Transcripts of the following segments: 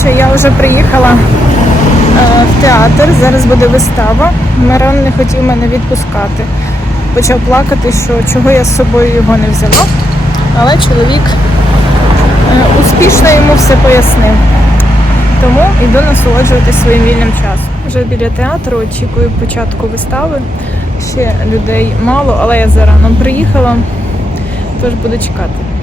Що, я вже приїхала е, в театр, зараз буде вистава. Мирон не хотів мене відпускати. Почав плакати, що чого я з собою його не взяла. Але чоловік е, успішно йому все пояснив. Тому йду насолоджуватися своїм вільним часом. Вже біля театру очікую початку вистави. Ще людей мало, але я зарано приїхала, тож буду чекати.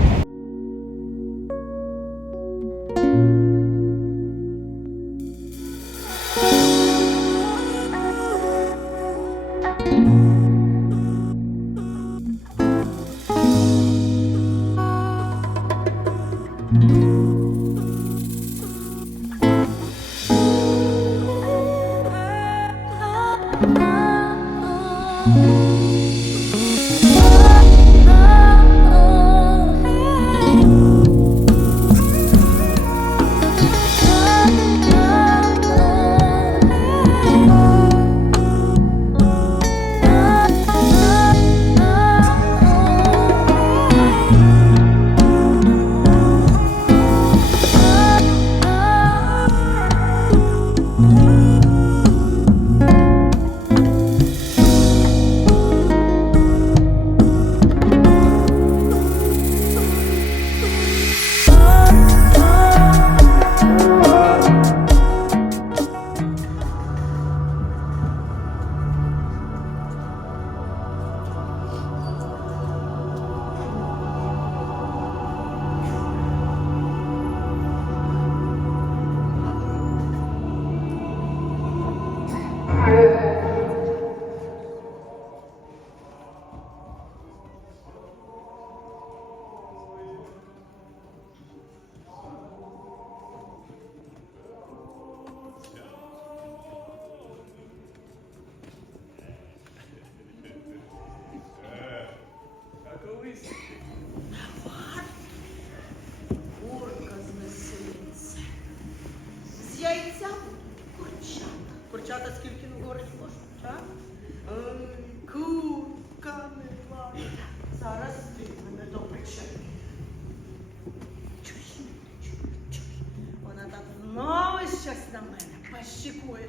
Мене.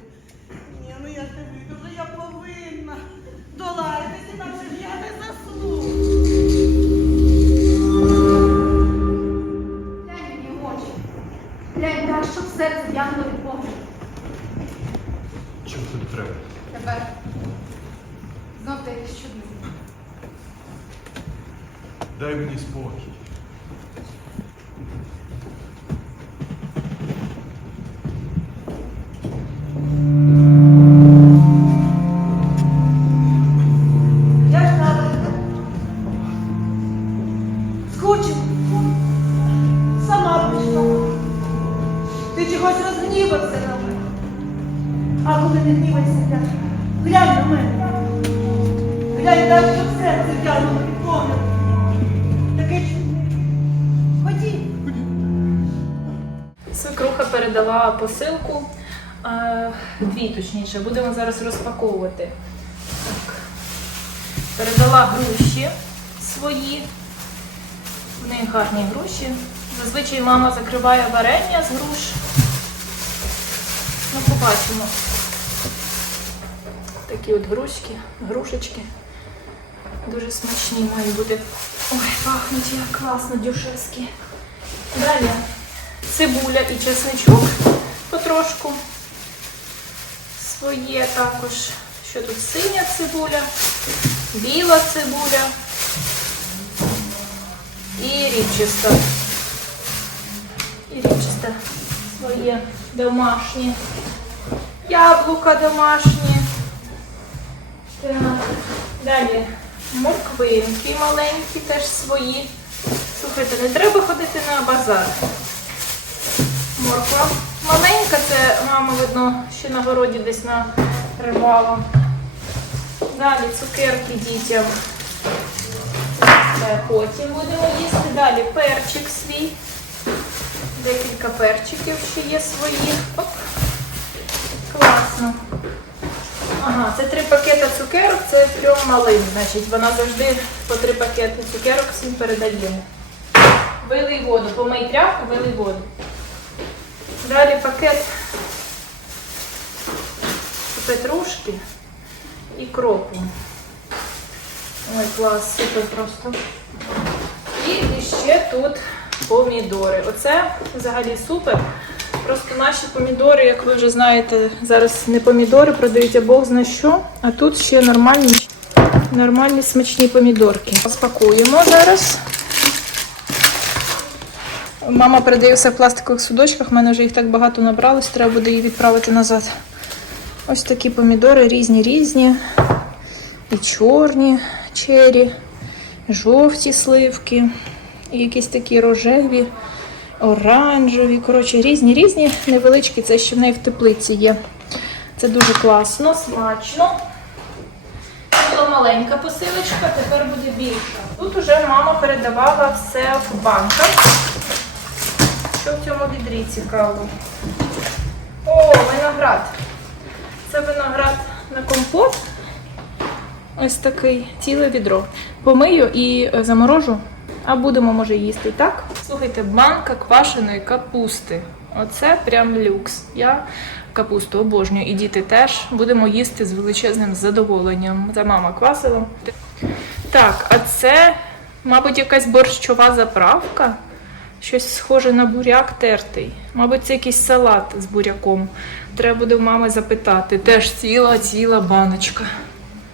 Ні, ну я тобі Ти чогось розгнівався на мене. А коли не гнівайся, глянь. На мене. Глянь так, щоб серце в'януло від. Таке чудне. Ходіть. Свекруха передала посилку. Дві точніше, будемо зараз розпаковувати. Так. Передала груші свої. В них гарні груші. Зазвичай мама закриває варення з груш. Ну, побачимо. Такі от грушки, грушечки. Дуже смачні мають бути. Ой, пахнуть як класно, дюшевські. Далі цибуля і чесничок потрошку. Своє також. Що тут синя цибуля, біла цибуля і рібчаста. І своє домашнє. Яблука домашні. Так. Далі морквинки маленькі, теж свої. Слухайте, не треба ходити на базар. Морква маленька, це мама, видно, ще на городі десь нарвала. Далі цукерки дітям. Потім будемо їсти. Далі перчик свій. Декілька перчиків ще є свої. Оп. Класно. Ага, це три пакети цукерок, це трьом малим. Значить, вона завжди по три пакети цукерок всім передає. Вилий воду, помий тряпку, вилий воду. Далі пакет петрушки і кропу. Ой, клас, супер просто. І ще тут помідори. Оце взагалі супер. Просто наші помідори, як ви вже знаєте, зараз не помідори продають, а Бог зна що. А тут ще нормальні, нормальні смачні помідорки. Розпакуємо зараз. Мама передає все в пластикових судочках, в мене вже їх так багато набралось, треба буде її відправити назад. Ось такі помідори різні різні. І чорні чері, жовті сливки, якісь такі рожеві, оранжеві. Коротше, різні різні, невеличкі. Це ще в неї в теплиці є. Це дуже класно, смачно. Була маленька посилочка, тепер буде більша. Тут уже мама передавала все в банках. Що в цьому відрі цікаво? О, виноград. Це виноград на компот. Ось такий ціле відро. Помию і заморожу, а будемо, може, їсти так. Слухайте, банка квашеної капусти. Оце прям люкс. Я капусту обожнюю, і діти теж будемо їсти з величезним задоволенням. Це мама квасила. Так, а це, мабуть, якась борщова заправка. Щось схоже на буряк тертий. Мабуть, це якийсь салат з буряком. Треба буде в мами запитати. Теж ціла, ціла баночка.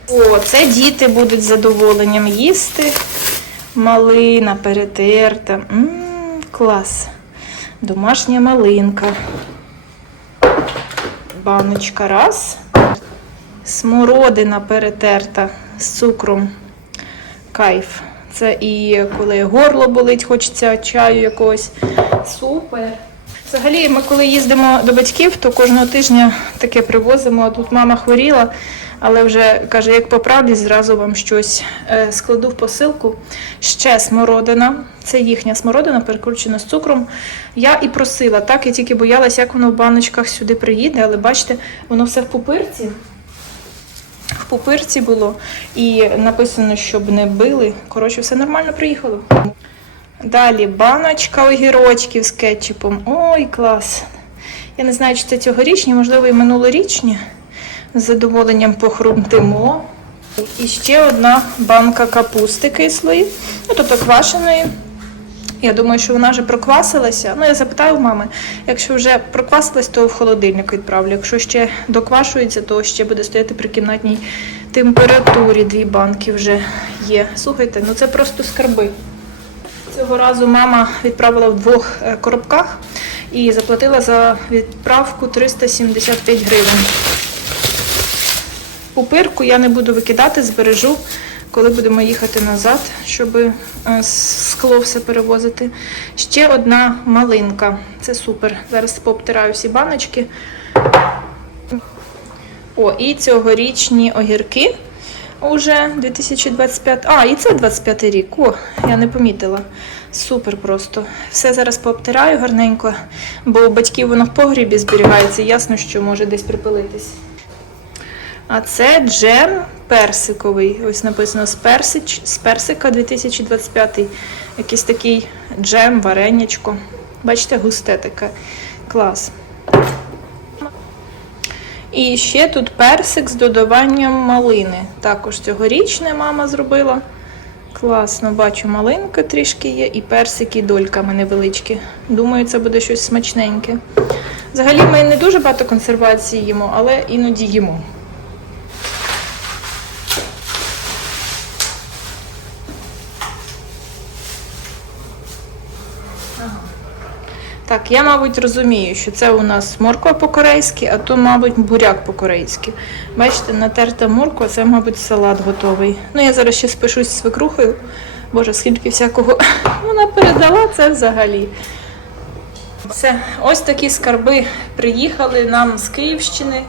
О, це діти будуть з задоволенням їсти. Малина перетерта. М, клас. Домашня малинка. Баночка раз. Смородина перетерта з цукром. Кайф. Це і коли горло болить, хочеться чаю якогось. Супер. Взагалі, ми коли їздимо до батьків, то кожного тижня таке привозимо. А тут мама хворіла, але вже каже, як поправлюсь, зразу вам щось е, складу в посилку. Ще смородина. Це їхня смородина, перекручена з цукром. Я і просила, так, я тільки боялась, як воно в баночках сюди приїде, але бачите, воно все в пупирці. В пупирці було і написано, щоб не били. Коротше, все нормально приїхало. Далі баночка огірочків з кетчупом. Ой, клас! Я не знаю, чи це цьогорічні, можливо, і минулорічні. З задоволенням похрумтимо. І ще одна банка капусти кислої, ну тобто квашеної. Я думаю, що вона вже проквасилася. Ну, я запитаю в мами. Якщо вже проквасилась, то в холодильник відправлю. Якщо ще доквашується, то ще буде стояти при кімнатній температурі. Дві банки вже є. Слухайте, ну це просто скарби. Цього разу мама відправила в двох е, коробках і заплатила за відправку 375 гривень. Пупирку я не буду викидати, збережу, коли будемо їхати назад, щоб е, скло все перевозити. Ще одна малинка. Це супер. Зараз пообтираю всі баночки. О, і цьогорічні огірки. Уже 2025. А, і це 25 рік. О, я не помітила. Супер просто. Все зараз пообтираю гарненько, бо у батьків воно в погрібі зберігається, ясно, що може десь припилитись. А це джем персиковий. Ось написано з, персич, з персика 2025. Якийсь такий джем, варенячко. Бачите, густе таке. Клас. І ще тут персик з додаванням малини. Також цьогорічне мама зробила. Класно, бачу, малинка трішки є, і персики дольками невеличкі. Думаю, це буде щось смачненьке. Взагалі ми не дуже багато консервації їмо, але іноді їмо. Я, мабуть, розумію, що це у нас морква по-корейськи, а то, мабуть, буряк по-корейськи. Бачите, натерта морква, це, мабуть, салат готовий. Ну, я зараз ще спишусь свекрухою. Боже, скільки всякого вона передала, це взагалі. Все, ось такі скарби приїхали нам з Київщини.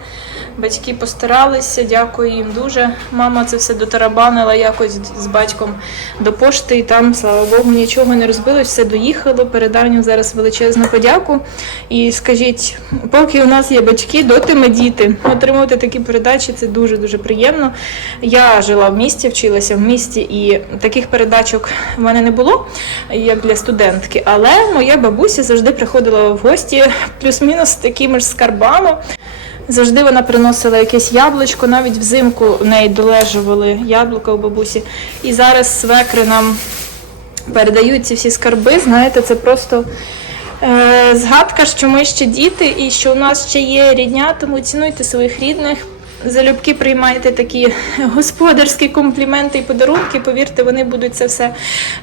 Батьки постаралися, дякую їм дуже. Мама це все дотарабанила якось з батьком до пошти, і там, слава Богу, нічого не розбилось, все доїхало. Передаю їм зараз величезну подяку. І скажіть, поки у нас є батьки, доти ми діти. Отримувати такі передачі це дуже дуже приємно. Я жила в місті, вчилася в місті, і таких передачок в мене не було, як для студентки. Але моя бабуся завжди приходила в гості плюс-мінус з такими ж скарбами. Завжди вона приносила якесь яблучко, навіть взимку в неї долежували яблука у бабусі. І зараз свекри нам передають ці всі скарби. Знаєте, це просто е, згадка, що ми ще діти і що у нас ще є рідня, тому цінуйте своїх рідних. Залюбки приймайте такі господарські компліменти і подарунки. Повірте, вони будуть це все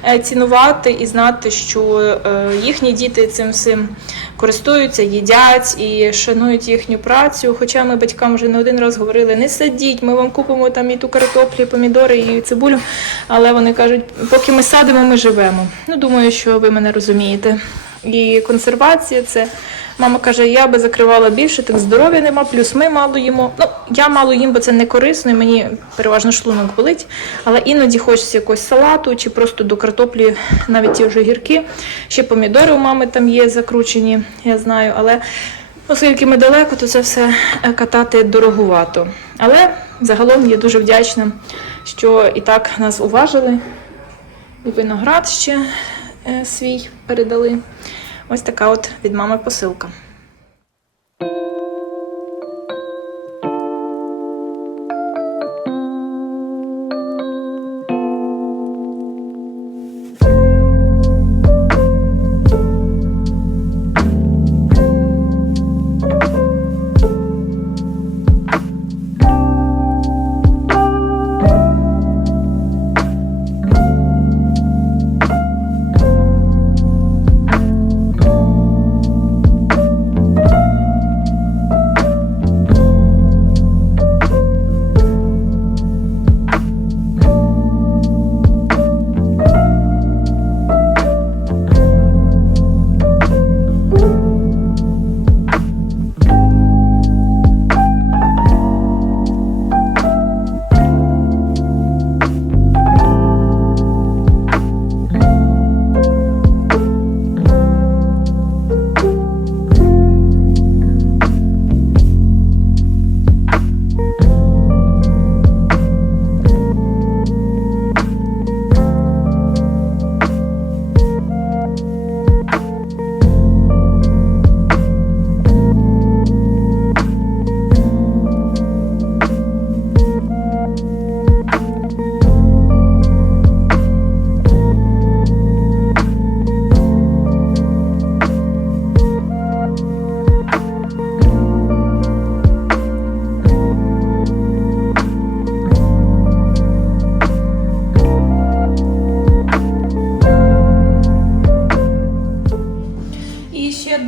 е, цінувати і знати, що е, їхні діти цим всім користуються, їдять і шанують їхню працю. Хоча ми батькам вже не один раз говорили: не садіть, ми вам купимо там і ту картоплю, і помідори, і цибулю. Але вони кажуть, поки ми садимо, ми живемо. Ну, думаю, що ви мене розумієте. І консервація це. Мама каже, я би закривала більше, так здоров'я нема, плюс ми мало їмо. Ну, я мало їм, бо це не корисно, і мені переважно шлунок болить. Але іноді хочеться якогось салату чи просто до картоплі, навіть ті вже гірки. Ще помідори у мами там є закручені, я знаю. Але оскільки ми далеко, то це все е, катати дорогувато. Але загалом я дуже вдячна, що і так нас уважили. І виноград ще е, свій передали. Ось така от від мами посилка.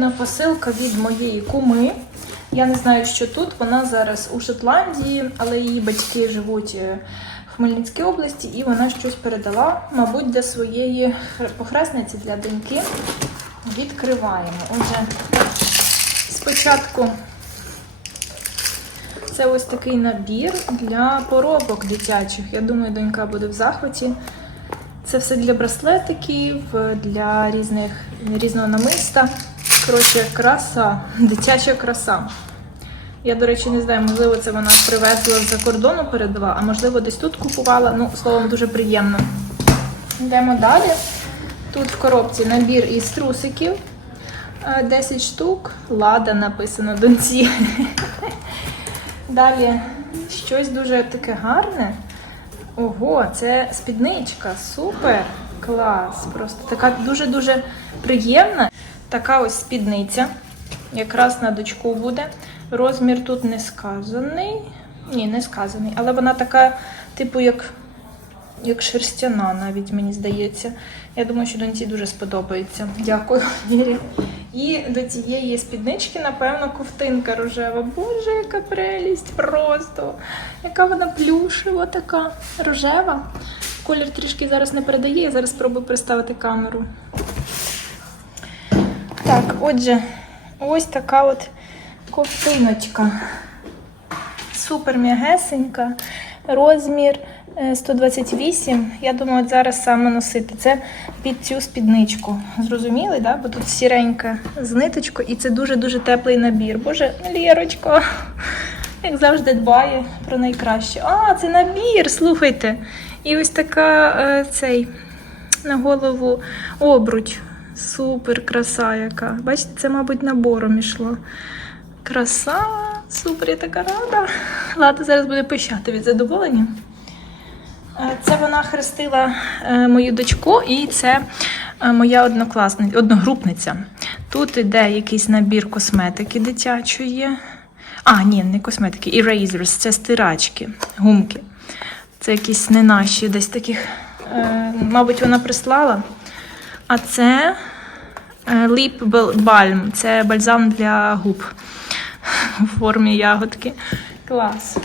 Одна посилка від моєї куми. Я не знаю, що тут. Вона зараз у Шотландії, але її батьки живуть е, в Хмельницькій області, і вона щось передала, мабуть, для своєї похресниці для доньки. Відкриваємо. Отже, спочатку це ось такий набір для поробок дитячих. Я думаю, донька буде в захваті. Це все для браслетиків, для різних, різного намиста. Коротше, краса, дитяча краса. Я, до речі, не знаю, можливо, це вона привезла з-за кордону передала, а можливо, десь тут купувала. Ну, словом, дуже приємно. Йдемо далі. Тут в коробці набір із трусиків. Е, 10 штук. Лада написано доньці. Далі щось дуже таке гарне. Ого, це спідничка. Супер! Клас! Просто така дуже-дуже приємна. Така ось спідниця. Якраз на дочку буде. Розмір тут не сказаний. Ні, не сказаний. Але вона така, типу, як, як шерстяна, навіть мені здається. Я думаю, що доньці дуже сподобається. Дякую, Вірі. І до цієї спіднички, напевно, ковтинка рожева. Боже, яка прелість! Просто! Яка вона плюшева така рожева. Колір трішки зараз не передає, я зараз спробую приставити камеру. Так, отже, ось така от ковтиночка. супер м'ягесенька, розмір е, 128. Я думаю, от зараз саме носити. Це під цю спідничку. Зрозуміли, да? бо тут сіренька з ниточкою, і це дуже-дуже теплий набір. Боже, Лєрочко, як завжди дбає про найкраще. А, це набір, слухайте. І ось така е, цей на голову обруч. Супер краса яка. Бачите, це, мабуть, набором ішло. Краса, супер, я така рада. Лада зараз буде пищати від задоволення. Е, Це вона хрестила е, мою дочку, і це е, моя однокласниця, одногрупниця. Тут іде якийсь набір косметики дитячої. А, ні, не косметики, erasers, це стирачки, гумки. Це якісь не наші, десь таких, мабуть, вона прислала. А це е, Lip Balm, це бальзам для губ у формі ягодки. Клас.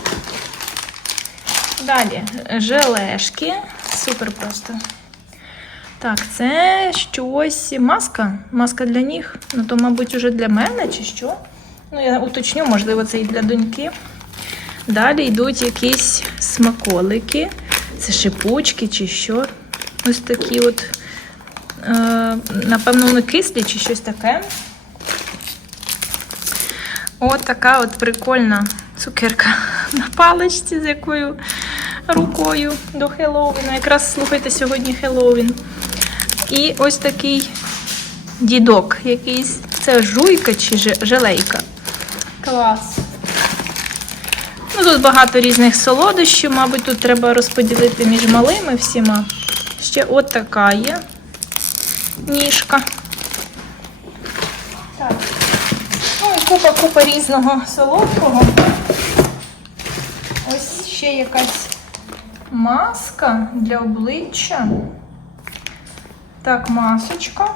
Далі желешки. Супер просто. Так, це щось. Маска. Маска для ніг. Ну, то, мабуть, уже для мене чи що. Ну, я уточню, можливо, це і для доньки. Далі йдуть якісь смаколики. Це шипучки чи що. Ось такі от. Е, напевно, вони кислі чи щось таке. От така от прикольна цукерка на паличці, з якою рукою до Хеллоуіна. Якраз слухайте сьогодні Хеллоуін. І ось такий дідок якийсь. Це жуйка чи желейка. Клас. Ну, тут багато різних солодощів, мабуть, тут треба розподілити між малими всіма. Ще от така є ніжка. Так. Ну і купа, купа різного солодкого. Ось ще якась маска для обличчя. Так, масочка.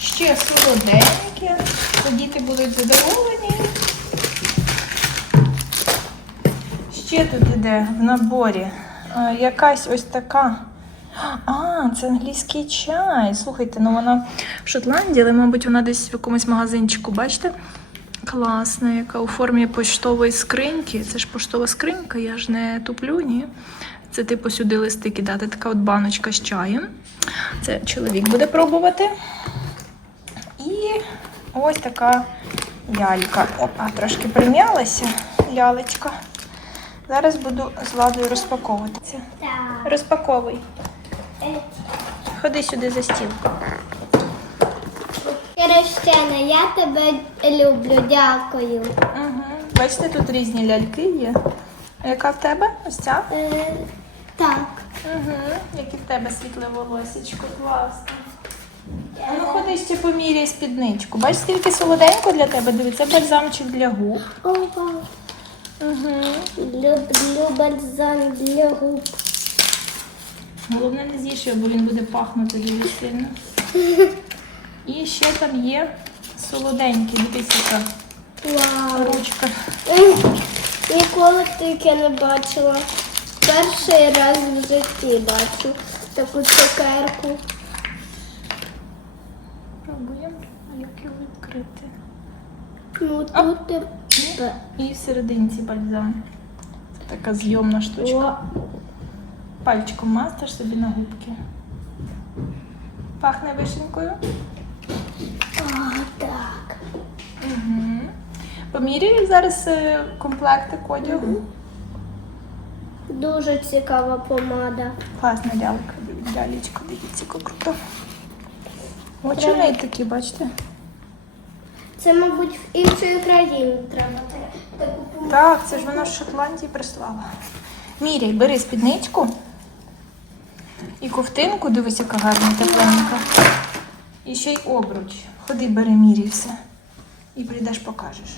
Ще солоденьке. Діти будуть задоволені. Ще тут іде в наборі якась ось така. А, це англійський чай. Слухайте, ну вона в Шотландії, але, мабуть, вона десь в якомусь магазинчику, бачите? Класна, яка у формі поштової скриньки. Це ж поштова скринька, я ж не туплю, ні. Це типу сюди листи кидати. Така от баночка з чаєм. Це чоловік буде пробувати. І ось така лялька. Опа, трошки прим'ялася лялечка. Зараз буду з ладою розпаковувати це. Так. Розпаковуй. Ходи сюди за стіл. Хрещена, я тебе люблю, дякую. Угу. Бачите, тут різні ляльки є. А Яка в тебе? Ось ця? Е, так. Угу. Яке в тебе світле волосічко, класно. А ну ходи ще поміряй спідничку. Бачиш, скільки солоденько для тебе? Дивіться, бальзамчик для губ. О. Угу. Люблю бальзам для губ. Головне не з'їж його, бо він буде пахнути дуже сильно. І ще там є солоденький, дивіться, яка Вау. ручка. Ніколи таке не бачила. Перший раз в житті бачу таку цукерку. Пробуємо, як його відкрити. Ну тут тепер. І в серединці бальзам. Це така зйомна штучка. О, Пальчиком мастиш собі на губки. Пахне вишенькою. о, так. Угу. Поміряю зараз е, комплектик одягу. Дуже цікава помада. Класна лялька. Лялечка, дивіться, яка крута. Очі в неї такі, бачите? Це, мабуть, в іншої країні треба таку помаду. Так, це ж вона з Шотландії прислала. Міряй, бери спідничку і ковтинку, дивись, яка гарна тепленька. І ще й обруч. Ходи, бери, міряй все. І прийдеш, покажеш.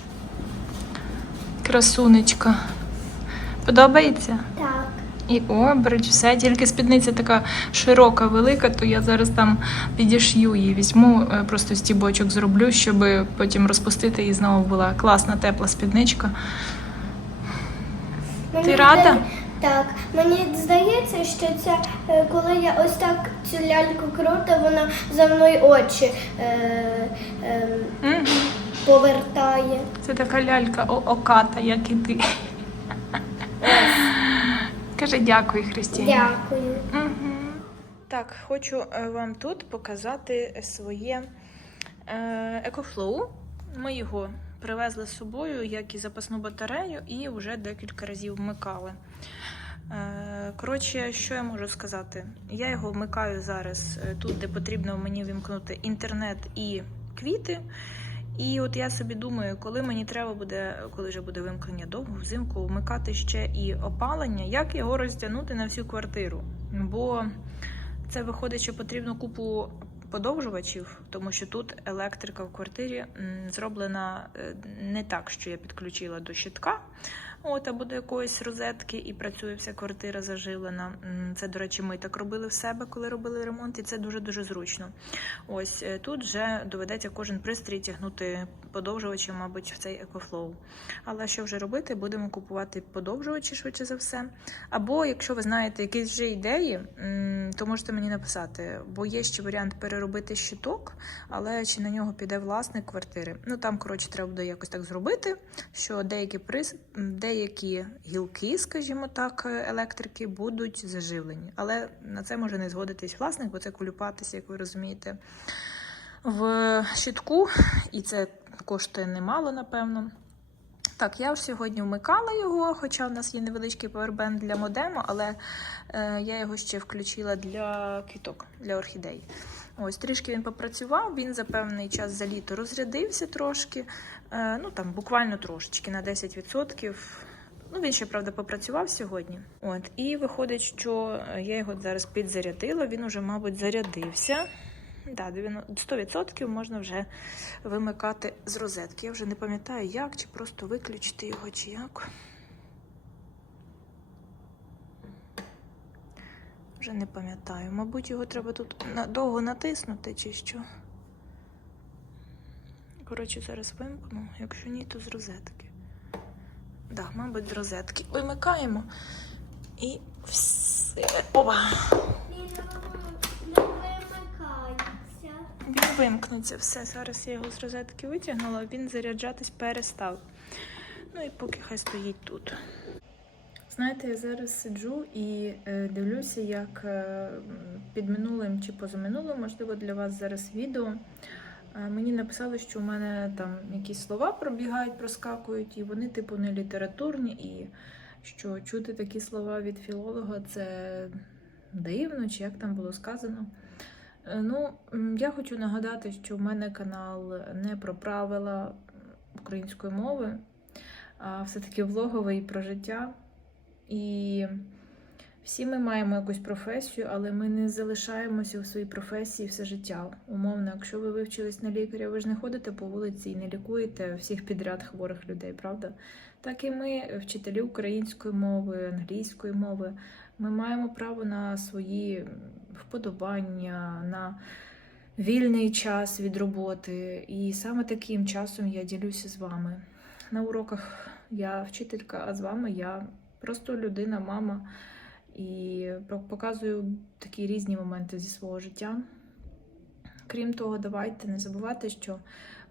Красунечка. Подобається? Так. І обруч, все, тільки спідниця така широка, велика, то я зараз там підішью її, візьму, е, просто стібочок зроблю, щоб потім розпустити і знову була класна тепла спідничка. Ти рада? Так, мені здається, що це коли я ось так цю ляльку круту, вона за мною очі е, е, Мгм. повертає. Це така лялька оката, як і ти. Кажи дякую, Христині. Дякую. Так, хочу е, вам тут показати своє е, екофлоу. Ми його привезли з собою, як і запасну батарею, і вже декілька разів вмикали. Е, Коротше, що я можу сказати? Я його вмикаю зараз е, тут, де потрібно мені вімкнути інтернет і квіти. І от я собі думаю, коли мені треба буде, коли вже буде вимкнення довго взимку, вмикати ще і опалення, як його розтягнути на всю квартиру. Бо це виходить, що потрібно купу подовжувачів, тому що тут електрика в квартирі зроблена е, не так, що я підключила до щитка, от або до якоїсь розетки, і працює вся квартира заживлена. Це, до речі, ми так робили в себе, коли робили ремонт, і це дуже дуже зручно. Ось е, тут вже доведеться кожен пристрій тягнути подовжувачем, мабуть, в цей екофлоу. Але що вже робити? Будемо купувати подовжувачі швидше за все. Або якщо ви знаєте якісь вже ідеї, то можете мені написати, бо є ще варіант переробити щиток, але чи на нього піде власник квартири. Ну там, коротше, треба буде якось так зробити, що деякі прис... деякі гілки, скажімо так, електрики будуть заживлені. Але на це може не згодитись власник, бо це кулюпатися, як ви розумієте, в щитку, і це коштує немало, напевно. Так, я ж сьогодні вмикала його, хоча в нас є невеличкий павербенд для модему, але е, я його ще включила для квіток, для орхідей. Ось трішки він попрацював, він за певний час за літо розрядився трошки. Е, ну там буквально трошечки на 10%. Ну, він ще, правда, попрацював сьогодні. От, і виходить, що я його зараз підзарядила, він уже, мабуть, зарядився. Да, 100% можна вже вимикати з розетки. Я вже не пам'ятаю, як, чи просто виключити його, чи як. Вже не пам'ятаю. Мабуть, його треба тут довго натиснути, чи що. Коротше, зараз вимкну, якщо ні, то з розетки. Да, мабуть, з розетки. Вимикаємо і все. Опа! Вимкнеться. Все, зараз я його з розетки витягнула, він заряджатись перестав. Ну і поки хай стоїть тут. Знаєте, я зараз сиджу і е, дивлюся, як е, під минулим чи позаминулим, можливо, для вас зараз відео. Е, мені написали, що у мене там якісь слова пробігають, проскакують, і вони, типу, не літературні, і що чути такі слова від філолога це дивно, чи як там було сказано. Е, Ну, я хочу нагадати, що в мене канал не про правила української мови, а все-таки влоговий про життя. І всі ми маємо якусь професію, але ми не залишаємося у своїй професії все життя. Умовно, якщо ви вивчились на лікаря, ви ж не ходите по вулиці і не лікуєте всіх підряд хворих людей, правда? Так і ми, вчителі української мови, англійської мови, ми маємо право на свої вподобання, на вільний час від роботи. І саме таким часом я ділюся з вами. На уроках я вчителька, а з вами я просто людина, мама. І показую такі різні моменти зі свого життя. Крім того, давайте не забувати, що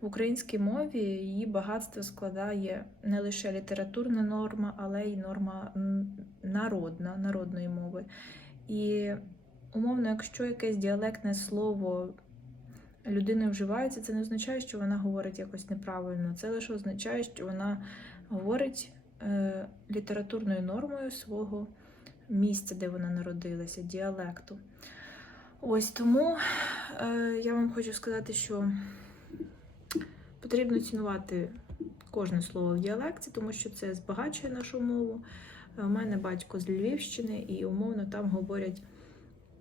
в українській мові її багатство складає не лише літературна норма, але й норма народна, народної мови. І умовно, якщо якесь діалектне слово людиною вживається, це не означає, що вона говорить якось неправильно. Це лише означає, що вона говорить е, літературною нормою свого місця, де вона народилася, діалекту. Ось тому е, я вам хочу сказати, що потрібно цінувати кожне слово в діалекті, тому що це збагачує нашу мову. Е, У мене батько з Львівщини, і умовно там говорять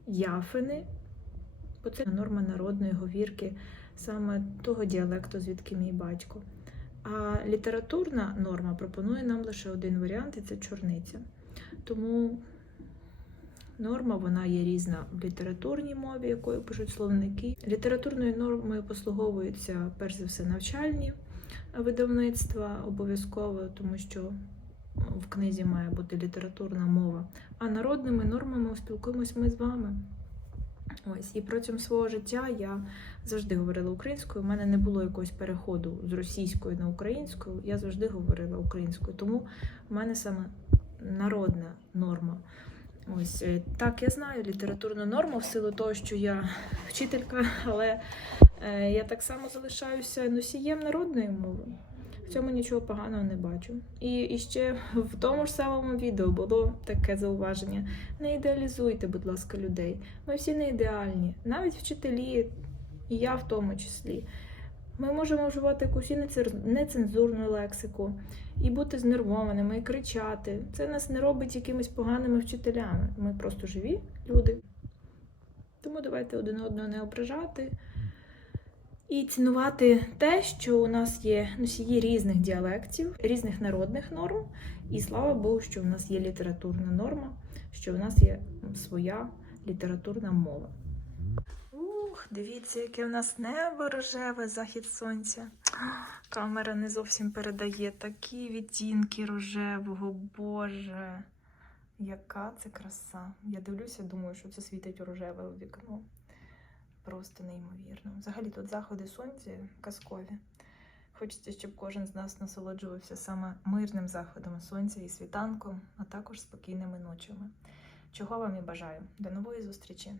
яфини, бо це норма народної говірки саме того діалекту, звідки мій батько. А літературна норма пропонує нам лише один варіант, і це чорниця. Тому норма вона є різна в літературній мові, якою пишуть словники. Літературною нормою послуговуються перш за все навчальні видавництва обов'язково, тому що в книзі має бути літературна мова. А народними нормами спілкуємось ми з вами. Ось і протягом свого життя я завжди говорила українською. У мене не було якогось переходу з російської на українську. Я завжди говорила українською. Тому в мене саме народна норма. Ось е, так, я знаю літературну норму в силу того, що я вчителька, але е, я так само залишаюся носієм народної мови. В цьому нічого поганого не бачу. І, і ще в тому ж самому відео було таке зауваження: не ідеалізуйте, будь ласка, людей. Ми всі не ідеальні, навіть вчителі, і я в тому числі. Ми можемо вживати якусь нецензурну лексику, і бути знервованими, і кричати. Це нас не робить якимись поганими вчителями. Ми просто живі люди. Тому давайте один одного не ображати і цінувати те, що у нас є носії різних діалектів, різних народних норм. І слава Богу, що в нас є літературна норма, що в нас є своя літературна мова. Ух, дивіться, яке в нас небо рожеве, захід сонця. Камера не зовсім передає такі відтінки рожевого, Боже. Яка це краса. Я дивлюся, думаю, що це світить рожеве у вікно. Просто неймовірно. Взагалі тут заходи сонця казкові. Хочеться, щоб кожен з нас насолоджувався саме мирним заходом сонця і світанком, а також спокійними ночами. Чого вам і бажаю. До нової зустрічі!